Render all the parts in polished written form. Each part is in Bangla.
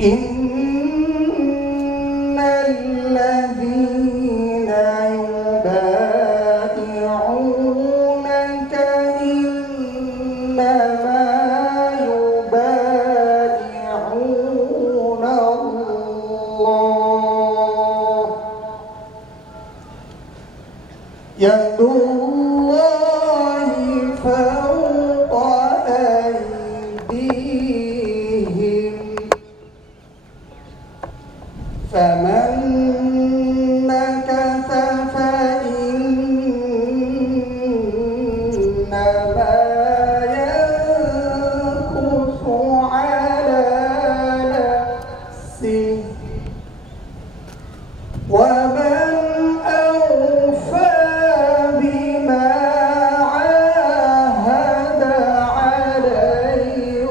إن الذين يبايعونك إنما يبايعون الله يد الله فوق أيديهم فمن نكث فإنما ينكث على نفسه ومن أوفى بما عاهد عليه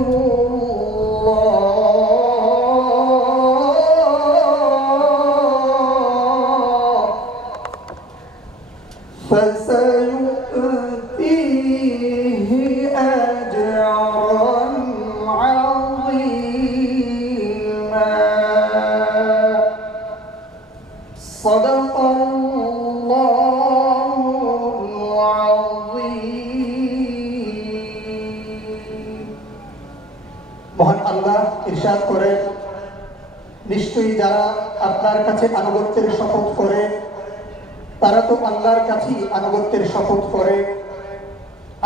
الله فسيؤتيه أجرا عظيما صدق الله العظيم মহান আল্লাহ ইরশাদ করেন নিশ্চয়ই যারা আপনার কাছে আনুগত্যের শপথ করে তারা তো আল্লাহর কাছেই আনুগত্যের শপথ করে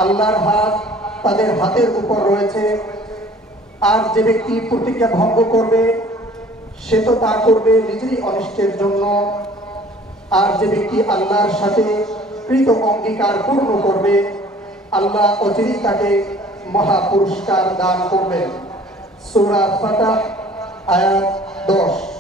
আল্লাহর হাত তাদের হাতের উপর রয়েছে আর যে ব্যক্তি প্রতিজ্ঞা ভঙ্গ করবে সে তো তা করবে নিজেরই অনিষ্টের জন্য আর যে ব্যক্তি আল্লাহর সাথে কৃত অঙ্গীকার পূর্ণ করবে আল্লাহ অচিরেই তাকে মহা পুরস্কার দান করবেন সূরা ফাতহ আয়াত 10